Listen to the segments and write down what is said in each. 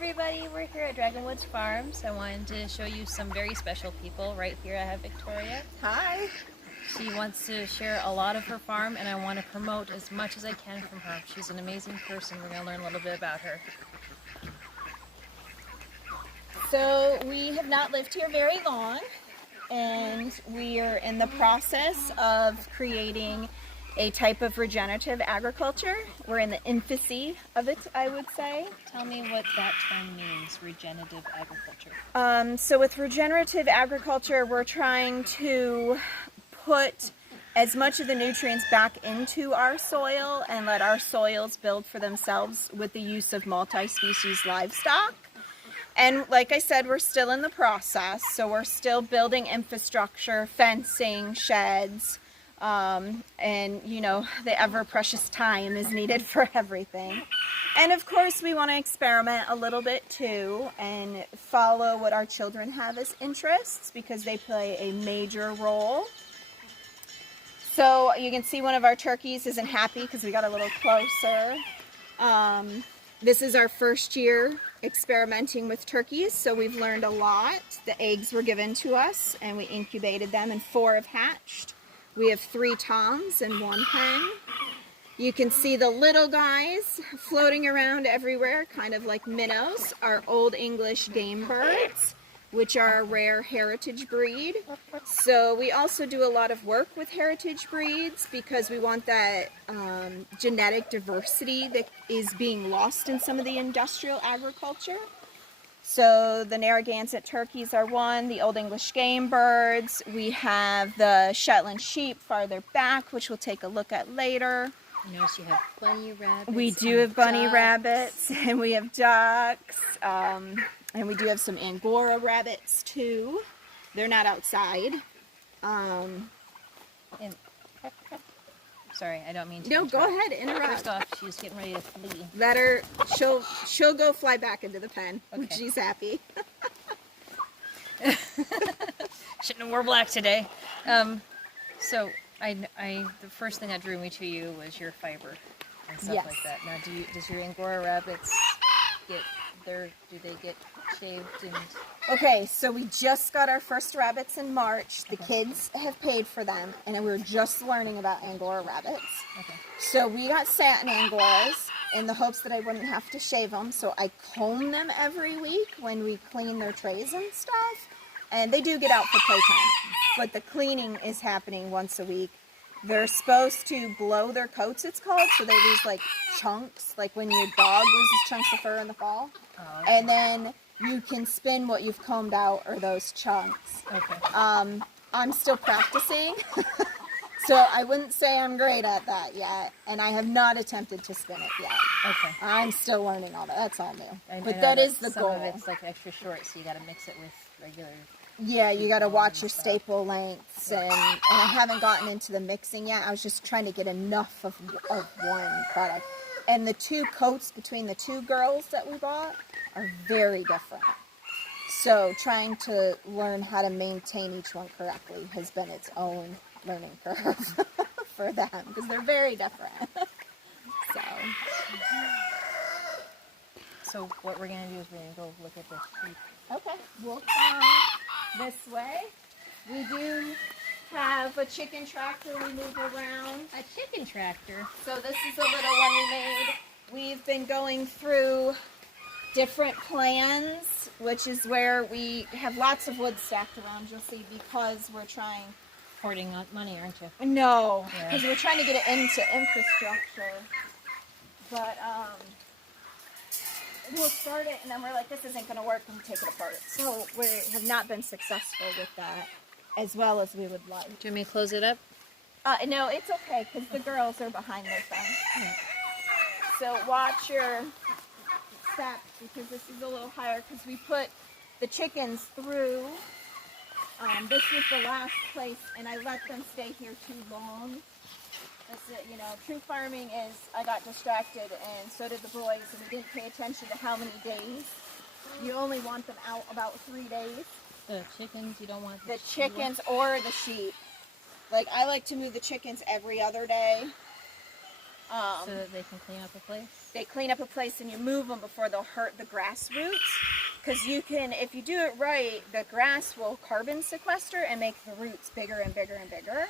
everybody, we're here at Dragonwoods Farms. I wanted to show you some very special people. Right here I have Victoria. Hi. She wants to share a lot of her farm and I want to promote as much as I can from her. She's an amazing person. We're going to learn a little bit about her. So we have not lived here very long, and we are in the process of creating a type of regenerative agriculture. We're in the infancy of it, I would say. Tell me what that term means, regenerative agriculture. So with regenerative agriculture, we're trying to put as much of the nutrients back into our soil and let our soils build for themselves with the use of multi-species livestock. And like I said, we're still in the process, so we're still building infrastructure, fencing, sheds, and you know, the ever precious time is needed for everything. And of course we want to experiment a little bit too and follow what our children have as interests, because they play a major role. So you can see one of our turkeys isn't happy because we got a little closer. This is our first year experimenting with turkeys, so we've learned a lot. The eggs were given to us and we incubated them, and 4 have hatched. We have 3 toms and 1 hen. You can see the little guys floating around everywhere, kind of like minnows, are Old English game birds, which are a rare heritage breed. So we also do a lot of work with heritage breeds because we want that genetic diversity that is being lost in some of the industrial agriculture. So the Narragansett turkeys are one, the Old English game birds. We have the Shetland sheep farther back, which we'll take a look at later. Notice you have bunny rabbits. We do have bunny rabbits, and we have ducks. And we do have some Angora rabbits too. They're not outside. Sorry, I don't mean to. No, interrupt. go ahead, interrupt. First off, she's getting ready to flee. Let her. She'll go fly back into the pen when Okay. she's happy. Shouldn't have wore black today. So the first thing that drew me to you was your fiber and stuff Yes. like that. Now, does your Angora rabbits do they get shaved and? Okay, so we just got our first rabbits in March. The kids have paid for them, and we were just learning about Angora rabbits. Okay. So we got satin Angoras in the hopes that I wouldn't have to shave them. So I comb them every week when we clean their trays and stuff. And they do get out for playtime, but the cleaning is happening once a week. They're supposed to blow their coats, it's called, so they lose like chunks, like when your dog loses chunks of fur in the fall. Oh, okay. And then you can spin what you've combed out, or those chunks. Okay. I'm still practicing, so I wouldn't say I'm great at that yet, and I have not attempted to spin it yet. Okay. I'm still learning all that. That's all new. I But know that is the some goal. of it's like extra short, so you got to mix it with regular. Yeah, you got to watch your stuff. staple lengths, and I haven't gotten into the mixing yet. I was just trying to get enough of one product. And the 2 coats between the 2 girls that we bought are very different. So trying to learn how to maintain each one correctly has been its own learning curve for them, because they're very different. So what we're gonna do is we're gonna go look at the sheep. Okay, we'll come this way. We do have a chicken tractor we move around. A chicken tractor. So this is a little one we made. We've been going through different plans, which is where we have lots of wood stacked around, you'll see, because we're trying... Hoarding money, aren't you? No, Yeah. because we're trying to get it into infrastructure. But we'll start it, and then we're like, this isn't going to work, and we take it apart. So we have not been successful with that as well as we would like. Do you want me to close it up? No, it's okay, because the girls are behind their fence. So watch your step, because this is a little higher, because we put the chickens through. This was the last place, and I let them stay here too long. That's it, you know, true farming is, I got distracted, and so did the boys, and we didn't pay attention to how many days. You only want them out about 3 days. The chickens, you don't want The chickens or the sheep. Like, I like to move the chickens every other day. So that they can clean up a place? They clean up a place and you move them before they'll hurt the grass roots. Because you can, if you do it right, the grass will carbon sequester and make the roots bigger and bigger and bigger.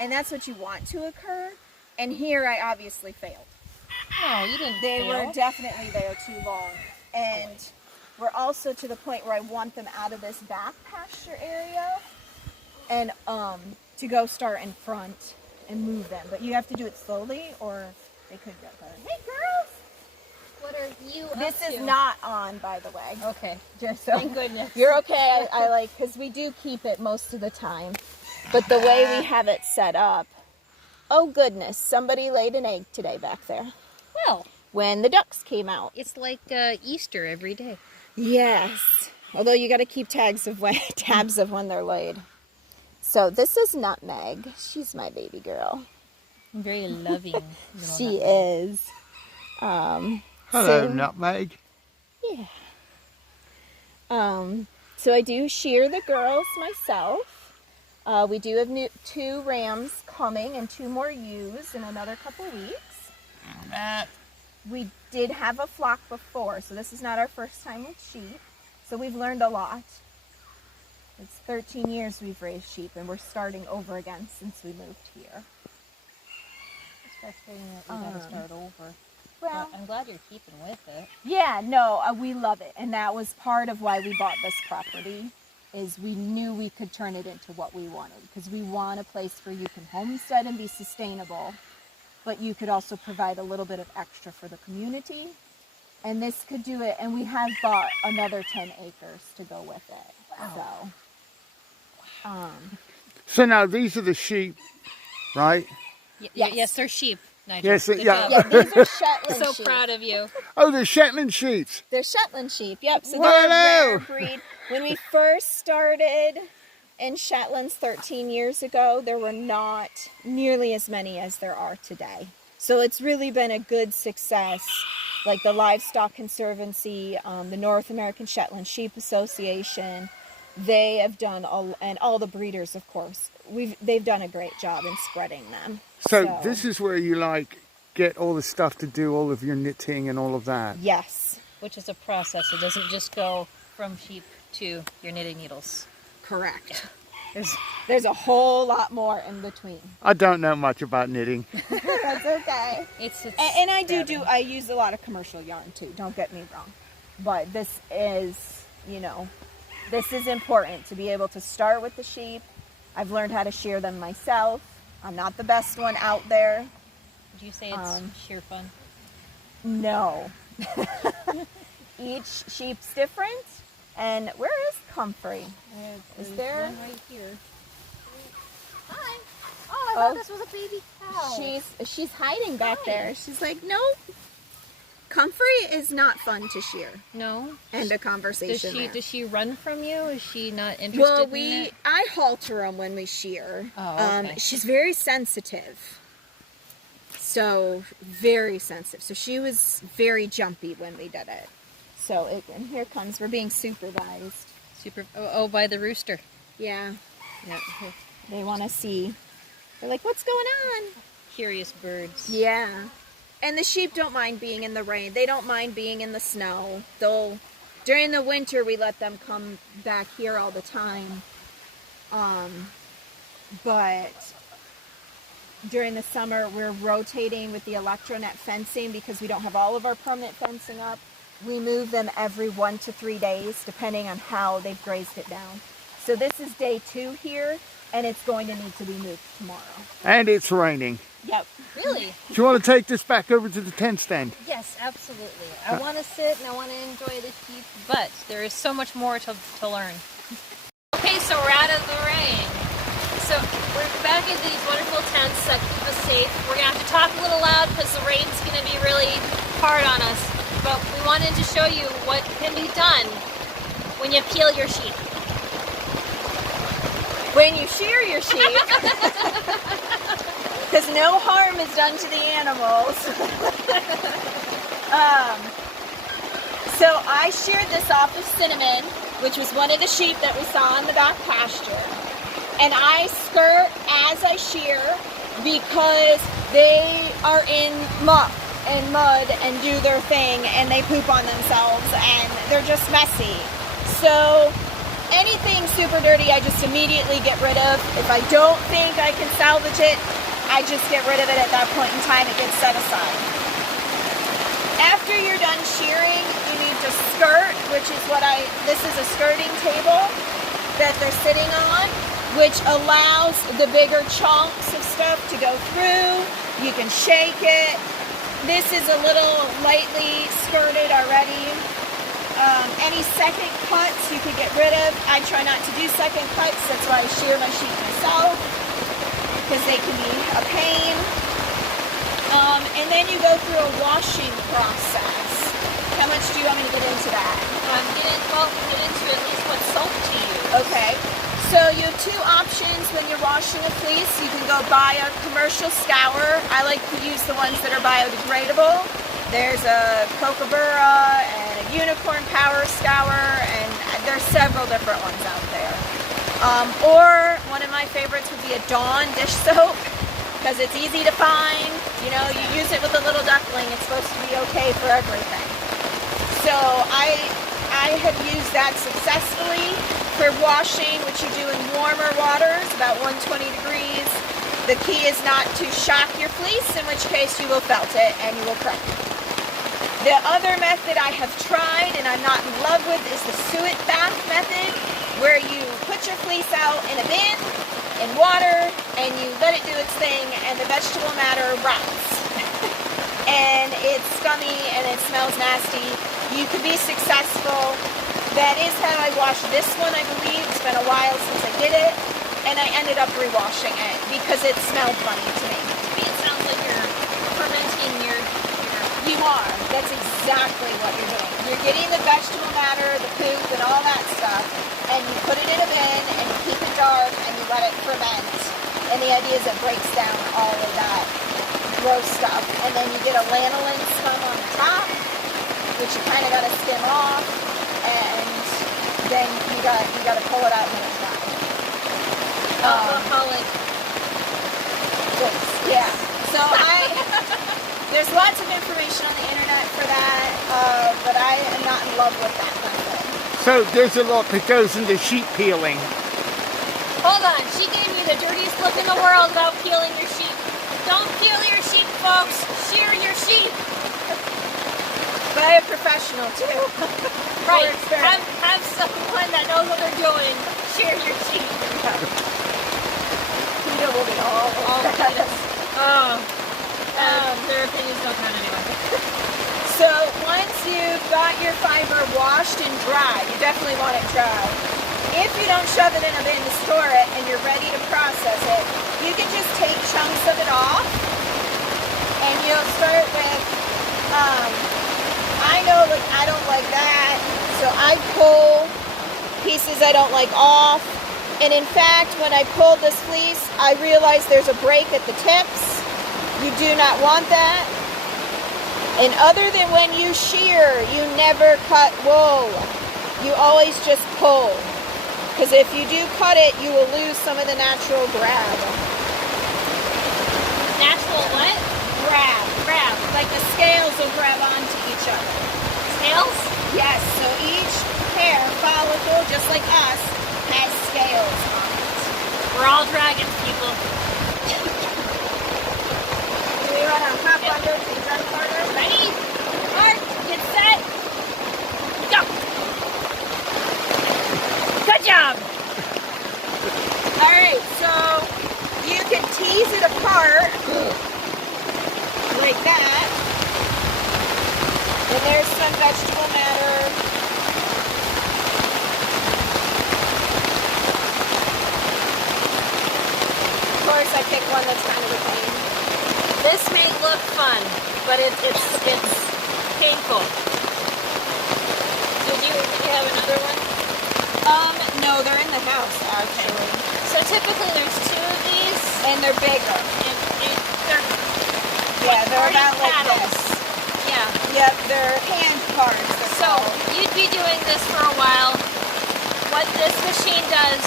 And that's what you want to occur. And here I obviously failed. No, you didn't They fail. were definitely there too long. And we're also to the point where I want them out of this back pasture area and to go start in front and move them. But you have to do it slowly or they could get hurt. Hey girls! What are you This up is to? not on, by the way. Okay. Just so Thank goodness. you're okay. I like, because we do keep it most of the time. But the way we have it set up, oh goodness, somebody laid an egg today back there Well, when the ducks came out. it's like Easter every day. Yes. Although you got to keep tabs of when they're laid. So this is Nutmeg. She's my baby girl. Very loving. She is. Hello, so- Nutmeg. Yeah. So I do shear the girls myself. We do have 2 rams coming and 2 more ewes in another couple weeks. We did have a flock before, so this is not our first time with sheep. So we've learned a lot. It's 13 years we've raised sheep, and we're starting over again since we moved here. It's frustrating that we got to start over. Well, But I'm glad you're keeping with it. yeah, no, we love it, and that was part of why we bought this property. Is we knew we could turn it into what we wanted, because we want a place where you can homestead and be sustainable, but you could also provide a little bit of extra for the community. And this could do it, and we have bought another 10 acres to go with it. Wow. So, So now these are the sheep, right? Yes. Yes. They're sheep, Nigel. Yes, Good yeah. job. yeah, these are Shetland So sheep. proud of you. Oh, they're Shetland sheep. They're Shetland sheep, yep. So Wow. they're a rare breed. When we first started in Shetlands 13 years ago, there were not nearly as many as there are today. So it's really been a good success. Like the Livestock Conservancy, the North American Shetland Sheep Association, they have done, and all the breeders, of course, they've done a great job in spreading them. So this is where you like get all the stuff to do all of your knitting and all of that. Yes, Which is a process. It doesn't just go from sheep to your knitting needles. correct. There's a whole lot more in between. I don't know much about knitting. That's okay. It's And I stabbing. I use a lot of commercial yarn too, don't get me wrong. But this is, this is important to be able to start with the sheep. I've learned how to shear them myself. I'm not the best one out there. Would you say it's sheer fun? No. Each sheep's different. And where is Comfrey? Is there? one right here? Hi. Oh, I thought this was a baby cow. She's hiding back there. She's like, nope. Comfrey is not fun to shear. No. End of conversation. there. Does she run from you? Is she not interested Well, in it? I halter them when we shear. Oh, okay. She's very sensitive. So, very sensitive. So she was very jumpy when we did it. So, and here comes, we're being supervised. By the rooster. Yeah, Yeah. they want to see. They're like, what's going on? Curious birds. Yeah. And the sheep don't mind being in the rain. They don't mind being in the snow. During the winter, we let them come back here all the time. But during the summer, we're rotating with the Electronet fencing because we don't have all of our permanent fencing up. We move them every 1 to 3 days, depending on how they've grazed it down. So this is day 2 here, and it's going to need to be moved tomorrow. And it's raining. Yep. Really? Do you want to take this back over to the tent stand? Yes, absolutely. I want to sit and I want to enjoy the sheep, but there is so much more to learn. Okay, so we're out of the rain. So we're back in these wonderful tents that keep us safe. We're going to have to talk a little loud because the rain's going to be really hard on us. But we wanted to show you what can be done when you peel your sheep. When you shear your sheep, because no harm is done to the animals. So I sheared this off of Cinnamon, which was one of the sheep that we saw in the back pasture. And I skirt as I shear because they are in muck and mud and do their thing, and they poop on themselves, and they're just messy. So anything super dirty, I just immediately get rid of. If I don't think I can salvage it, I just get rid of it at that point in time. It gets set aside. After you're done shearing, you need to skirt, which is this is a skirting table that they're sitting on, which allows the bigger chunks of stuff to go through. You can shake it. This is a little lightly skirted already. Any second cuts you could get rid of. I try not to do second cuts. That's why I shear my sheep myself, because they can be a pain. And then you go through a washing process. How much do you want me to get into that? Get into at least what soap to use. Okay. So you have two options when you're washing a fleece. You can go buy a commercial scour. I like to use the ones that are biodegradable. There's a Kookaburra and a Unicorn Power Scour, and there's several different ones out there. Or one of my favorites would be a Dawn dish soap, because it's easy to find. You know, you use it with a little duckling, it's supposed to be okay for everything. So I have used that successfully for washing, which you do in warmer waters, about 120 degrees. The key is not to shock your fleece, in which case you will felt it and you will crack it. The other method I have tried and I'm not in love with is the suet bath method, where you put your fleece out in a bin in water and you let it do its thing, and the vegetable matter rots. And it's scummy and it smells nasty. You can be successful. That is how I washed this one, I believe. It's been a while since I did it, and I ended up rewashing it because it smelled funny to me. To me, it sounds like you're fermenting your You are. That's exactly what you're doing. You're getting the vegetable matter, the poop, and all that stuff, and you put it in a bin, and you keep it dark, and you let it ferment. And the idea is it breaks down all of that gross stuff. And then you get a lanolin scum on the top, which you kind of got to skim off, and then you got to pull it out and let it dry. alcoholic. Yeah. So there's lots of information on the internet for that, but I am not in love with that method. So there's a lot that goes into sheep peeling. Hold on, she gave me the dirtiest look in the world about peeling your sheep. Don't peel your sheep, folks. Shear your sheep. But I am professional too. Right. Have someone that knows what they're doing. Shear your sheep. Peter will be all over this. Their opinions don't count anyway. So once you've got your fiber washed and dry, you definitely want it dry. If you don't shove it in a bin to store it and you're ready to process it, you can just take chunks of it off, and you'll start with, I know like I don't like that, so I pull pieces I don't like off. And in fact, when I pulled this fleece, I realized there's a break at the tips. You do not want that. And other than when you shear, you never cut wool. You always just pull. Because if you do cut it, you will lose some of the natural grab. Natural what? Grab. Like the scales will grab onto each other. Scales? Yes, so each hair follicle, just like us, has scales on it. We're all dragons, people. Do we want to hop under to the drum corner? Ready? Mark, get set. Go. Good job. Alright, so you can tease it apart like that. And there's some vegetable matter. Of course, I picked one that's kind of a pain. This may look fun, but it's painful. Did you have another one? No, they're in the house, actually. So typically there's two of these, And they're bigger. and they're Yeah, they're party about like paddles. this. Yeah. Yep, they're hand cards. They're So called. you'd be doing this for a while. What this machine does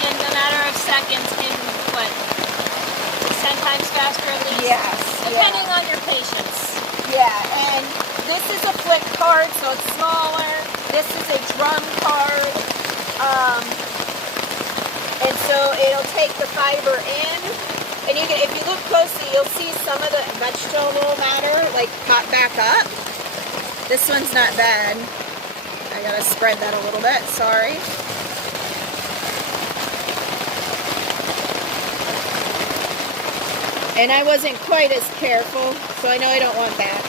in a matter of seconds, in what, 10 times faster at least? Yes. Depending on your patience. Yeah, and this is a flip card, so it's smaller. This is a drum card. And so it'll take the fiber in. And you can, if you look closely, you'll see some of the vegetable matter like pop back up. This one's not bad. I gotta spread that a little bit, sorry. And I wasn't quite as careful, so I know I don't want that.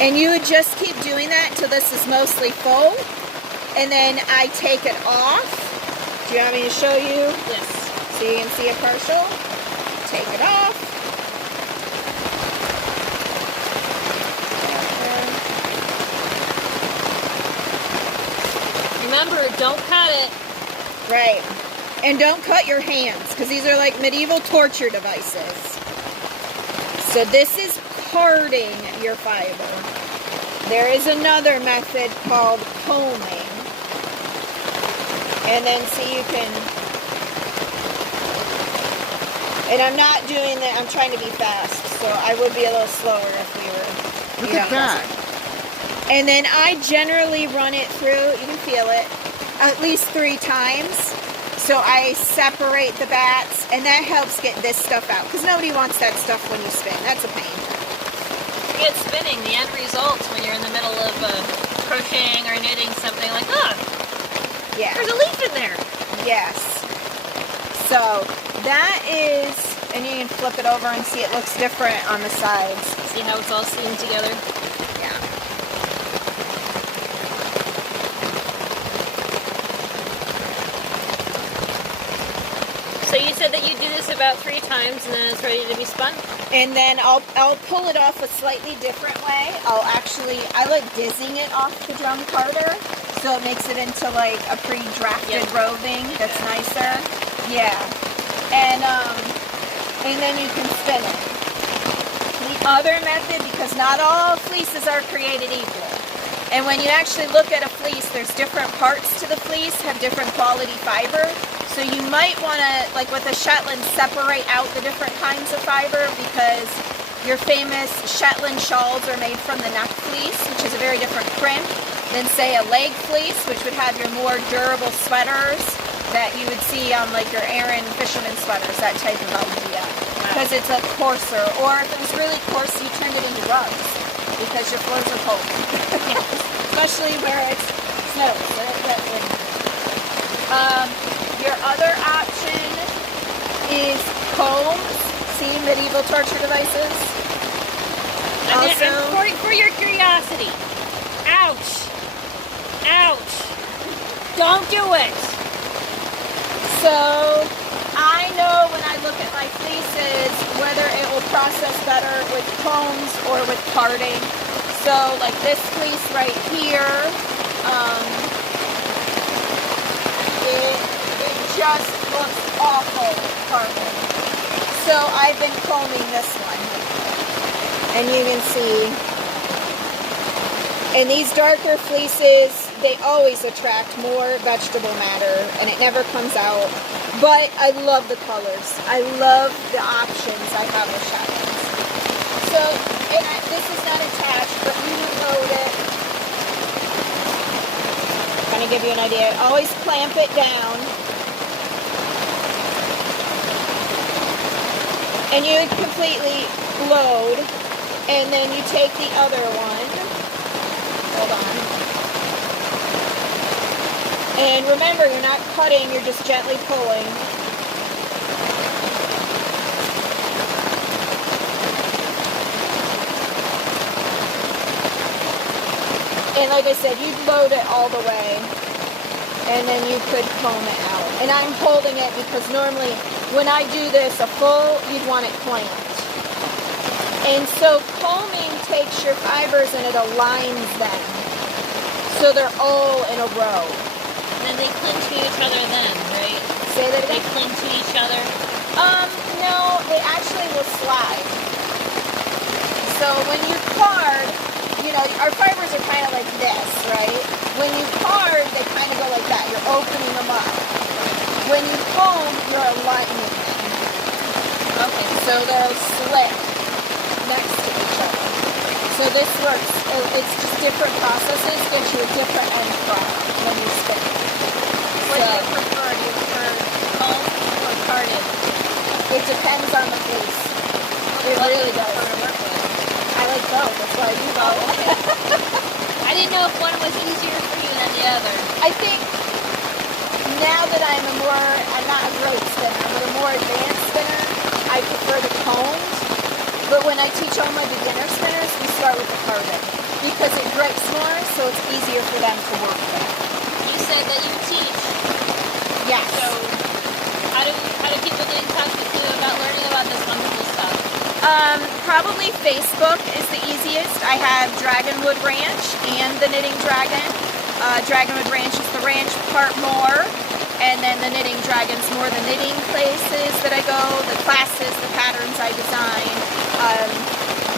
And you would just keep doing that until this is mostly full. And then I take it off. Do you want me to show you? Yes. So you can see a partial. Take it off. Remember, don't cut it. Right. And don't cut your hands, because these are like medieval torture devices. So this is carding your fiber. There is another method called combing. And then see, you can, and I'm not doing that, I'm trying to be fast, so I would be a little slower if we were. Look at that. And then I generally run it through, you can feel it, at least 3 times. So I separate the bats, and that helps get this stuff out, because nobody wants that stuff when you spin. That's a pain. Forget spinning. The end result when you're in the middle of crocheting or knitting something like, oh, Yeah. there's a leaf in there. Yes. So that is, and you can flip it over and see it looks different on the sides. See how it's all seamed together? Yeah. So you said that you do this about 3 times and then it's ready to be spun? And then I'll pull it off a slightly different way. I like dizzing it off the drum carder, so it makes it into like a pre-drafted roving that's nicer. Yeah. And then you can spin it. The other method, because not all fleeces are created equal. And when you actually look at a fleece, there's different parts to the fleece, have different quality fiber. So you might want to, like with a Shetland, separate out the different kinds of fiber, because your famous Shetland shawls are made from the neck fleece, which is a very different print than, say, a leg fleece, which would have your more durable sweaters that you would see on like your Aran fisherman sweaters, that type of idea. Because it's a coarser, or if it was really coarse, you turned it into rugs, because your floors are cold. Especially where it's snow, so it gets in. Your other option is combs. See, medieval torture devices. And for your curiosity, ouch, ouch, don't do it. So I know when I look at my fleeces whether it will process better with combs or with carding. So like this fleece right here, it just looks awful carded. So I've been combing this one, and you can see. And these darker fleeces, they always attract more vegetable matter, and it never comes out. But I love the colors. I love the options I have with Shetlands. So, and this is not attached, but you load it. Kind of give you an idea. Always clamp it down. And you completely load, and then you take the other one. Hold on. And remember, you're not cutting, you're just gently pulling. And like I said, you'd load it all the way, and then you could comb it out. And I'm holding it because normally when I do this, a full, you'd want it clamped. And so combing takes your fibers and it aligns them, so they're all in a row. And then they cling to each other then, right? Say that They again? cling to each other. No, they actually will slide. So when you card, you know, our fibers are kind of like this, right? When you card, they kind of go like that. You're opening them up. When you comb, you're aligning them. Okay. So they'll slip next to each other. So this works. It's just different processes get you a different end product when you spin. What do you prefer? Do you prefer comb or carded? It depends on the fleece. It What really do you does. prefer to work with? I like both. That's why I do both. I didn't know if one was easier for you than the other. I think now that I'm not a great spinner, but a more advanced spinner, I prefer the combed. But when I teach all my beginner spinners, we start with the carded because it grips more, so it's easier for them to work with. You said that you teach, Yes. so how do people get in touch with you about learning about this wonderful stuff? Probably Facebook is the easiest. I have Dragonwood Ranch and the Knitting Dragon. Dragonwood Ranch is the ranch part more, and then the Knitting Dragon's more the knitting places that I go, the classes, the patterns I design,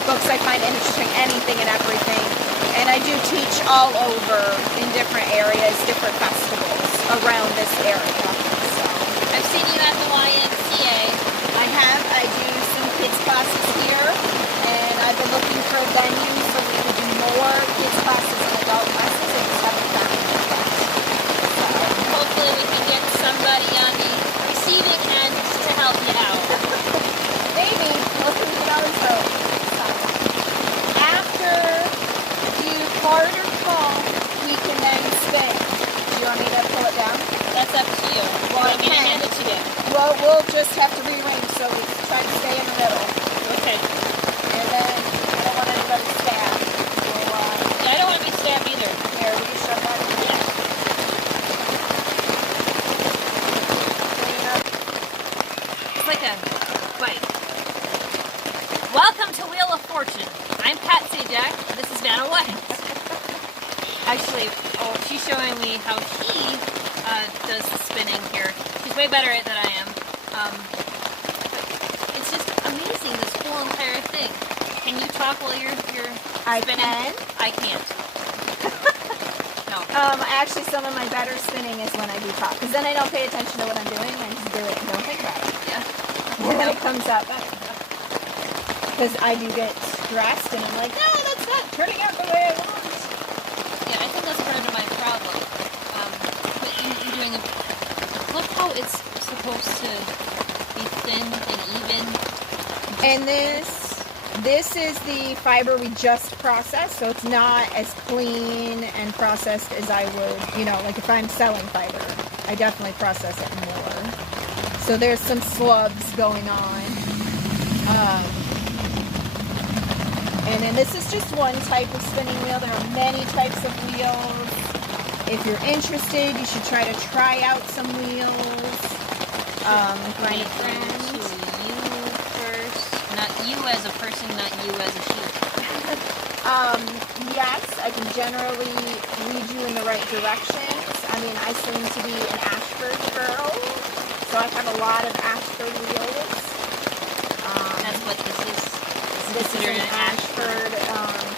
books I find interesting, anything and everything. And I do teach all over in different areas, different festivals around this area. So I've seen you at the YMCA. I do some kids classes here, and I've been looking for a venue so we can do more kids classes and adult classes. I just haven't found it yet. So Hopefully we can get somebody on the receiving end to help you out. maybe we'll always hope. So, after you card or comb, we can then spin. Do you want me to pull it down? That's up to you. Well, I'm going to okay. hand it to you. Well, we'll just have to rearrange, so we try to stay in the middle. Okay. And then I don't want anybody stabbed. We'll, Yeah, I don't want to be stabbed either. here, will you shove that in? Yeah. Clean up. It's like a bite. Welcome to Wheel of Fortune. I'm Pat Sajak. This is Vanna White. Actually, she's showing me how she does the spinning here. She's way better at it than I am. It's just amazing, this whole entire thing. Can you talk while you're I spinning? can. I can't. No. Actually, some of my better spinning is when I do talk, because then I don't pay attention to what I'm doing. I just do it and don't think about it. Yeah. And then it comes out better. Because I do get stressed, and I'm like, no, that's not turning out the way I want. Yeah, I think that's part of my problem. But you're doing a... Look how it's supposed to be thin and even. And this is the fiber we just processed, so it's not as clean and processed as I would, like if I'm selling fiber, I definitely process it more. So there's some slubs going on. And then this is just one type of spinning wheel. There are many types of wheels. If you're interested, you should try out some wheels. Find a friend. To you first. Not you as a person, not you as a sheep. Yes, I can generally lead you in the right directions. I mean, I seem to be an Ashford girl, so I have a lot of Ashford wheels. That's what this is. This is considered an Ashford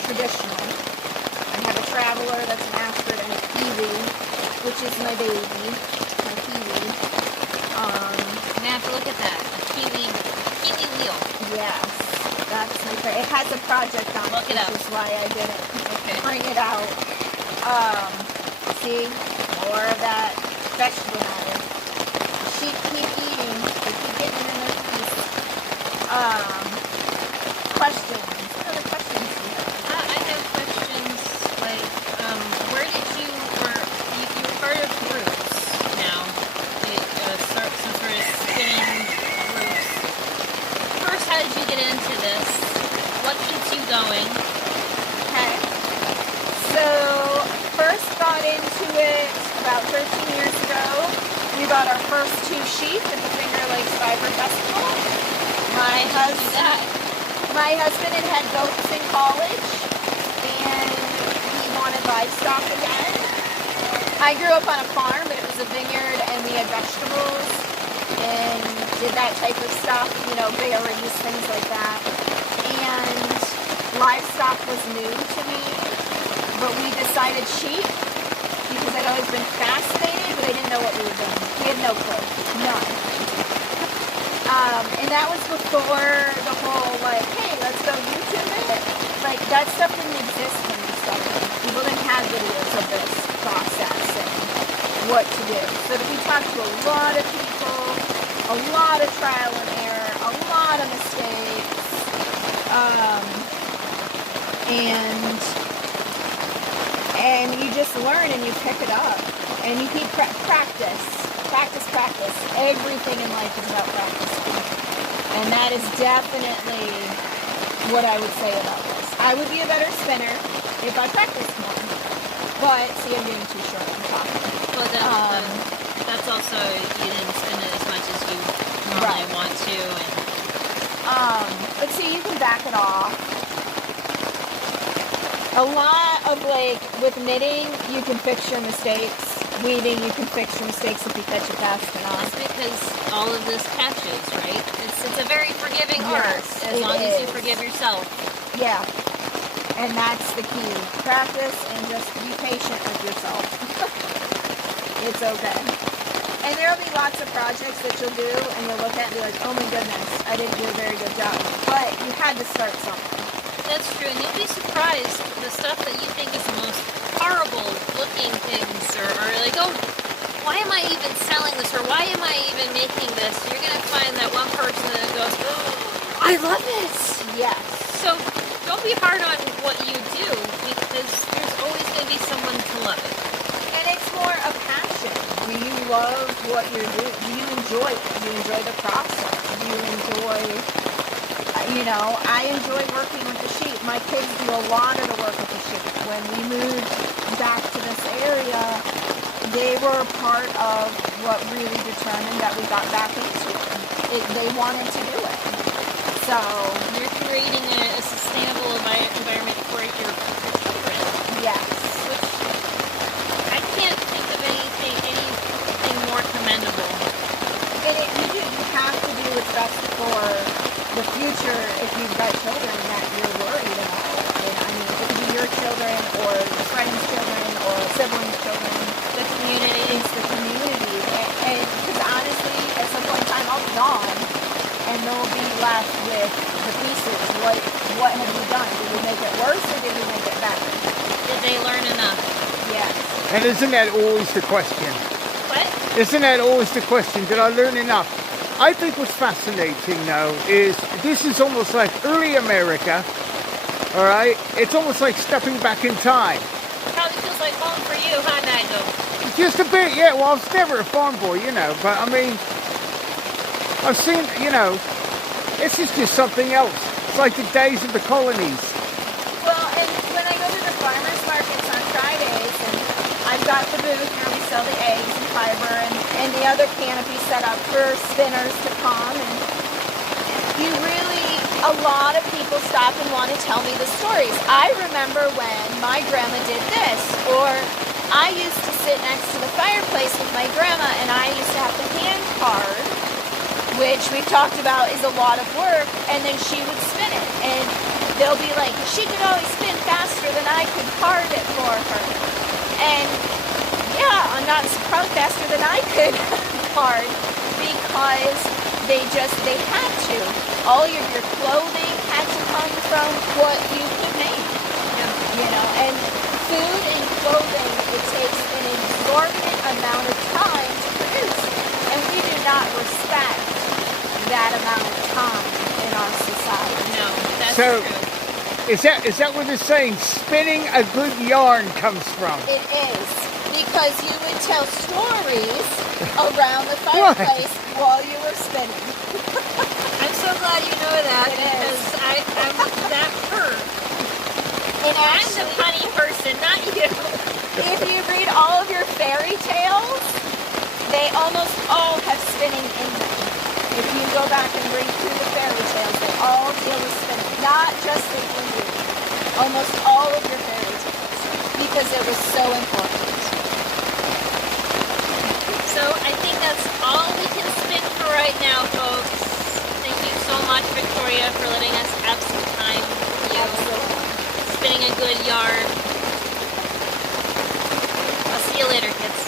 traditional. I have a Traveler that's an Ashford and a Kiwi, which is my baby, my Kiwi. Now, look at that. A kiwi wheel. Yes, that's my favorite. It has a project on Look it, it up. which is why I didn't Okay. bring it out. See, more of that vegetable matter. Sheep keep eating. They keep getting in their piece. Questions. What other questions do you have? I have questions like, where did you, you're part of groups now, some sort of spinning groups. First, how did you get into this? What keeps you going? Okay. So, first got into it about 13 years ago. We bought our first 2 sheep at the Finger Lakes Fiber Festival. My husband had goats in college, and he wanted livestock again. I grew up on a farm, but it was a vineyard, and we had vegetables, and did that type of stuff, berries, things like that. And livestock was new to me, but we decided sheep, because I'd always been fascinated, but I didn't know what we were doing. We had no clue. None. And that was before the whole, like, hey, let's go YouTube it. Like, that stuff didn't exist when we started. People didn't have videos of this process and what to do. So we talked to a lot of people, a lot of trial and error, a lot of mistakes. And you just learn and you pick it up. And you keep practice. Everything in life is about practicing. And that is definitely what I would say about this. I would be a better spinner if I practiced more. But, see, I'm getting too short on talking. Well, that's also, you didn't spin it as much as you normally want to. But see, you can back it off. A lot of, like, with knitting, you can fix your mistakes. Weaving, you can fix your mistakes if you catch it fast enough. That's because all of this catches, right? It's a very forgiving art, as long as you forgive yourself. Yeah. And that's the key. Practice and just be patient with yourself. It's okay. And there'll be lots of projects that you'll do and you'll look at and be like, oh my goodness, I didn't do a very good job. But you had to start something. That's true, and you'll be surprised the stuff that you think is the most horrible looking things, or like, oh, why am I even selling this, or why am I even making this? You're going to find that one person that goes, oh, I love this. Yes. So don't be hard on what you do, because there's always going to be someone to love it. And it's more a passion. Do you love what you're doing? Do you enjoy it? Do you enjoy the process? Do you enjoy, I enjoy working with the sheep. My kids do a lot of the work with the sheep. When we moved back to this area, they were a part of what really determined that we got back into it. They wanted to do it. So you're creating a sustainable environment for your children. Yes. Which I can't think of anything more commendable. And you have to do what's best for the future if you've got children that you're worried about. And I mean, it could be your children or your friends' children or siblings' children. The community. It's the community. And because honestly, at some point in time, I'll be gone. And they'll be left with the pieces. What have you done? Did we make it worse or did we make it better? Did they learn enough? Yes. And isn't that always the question? What? Isn't that always the question? Did I learn enough? I think what's fascinating now is this is almost like early America, all right? It's almost like stepping back in time. Probably feels like home for you, huh, Nigel? Just a bit, yeah. Well, I was never a farm boy, but I mean, I've seen, this is just something else. It's like the days of the colonies. Well, and when I go to the farmers markets on Fridays, and I've got the booth where we sell the eggs and fiber, and the other canopy set up for spinners to come, and a lot of people stop and want to tell me the stories. I remember when my grandma did this, or I used to sit next to the fireplace with my grandma, and I used to have to hand card, which we've talked about is a lot of work, and then she would spin it, and they'll be like, she could always spin faster than I could card it for her. And yeah, I'm not probably faster than I could card, because they had to. All your clothing had to come from what you could make. And food and clothing, it takes an exorbitant amount of time to produce. And we do not respect that amount of time in our society. No, that's So, true. Is that where the saying, spinning a good yarn comes from? It is. Because you would tell stories around the fireplace while you were spinning. I'm so glad you know that, It because is. I'm that hurt. And I'm the actually, funny person, not you. if you read all of your fairy tales, they almost all have spinning in them. If you go back and read through the fairy tales, they all deal with spinning. Not just Sleeping Beauty. Almost all of your fairy tales. Because it was so important. So I think that's all we can spin for right now, folks. Thank you so much, Victoria, for letting us have some time with you. Absolutely. Spinning a good yarn. I'll see you later, kids.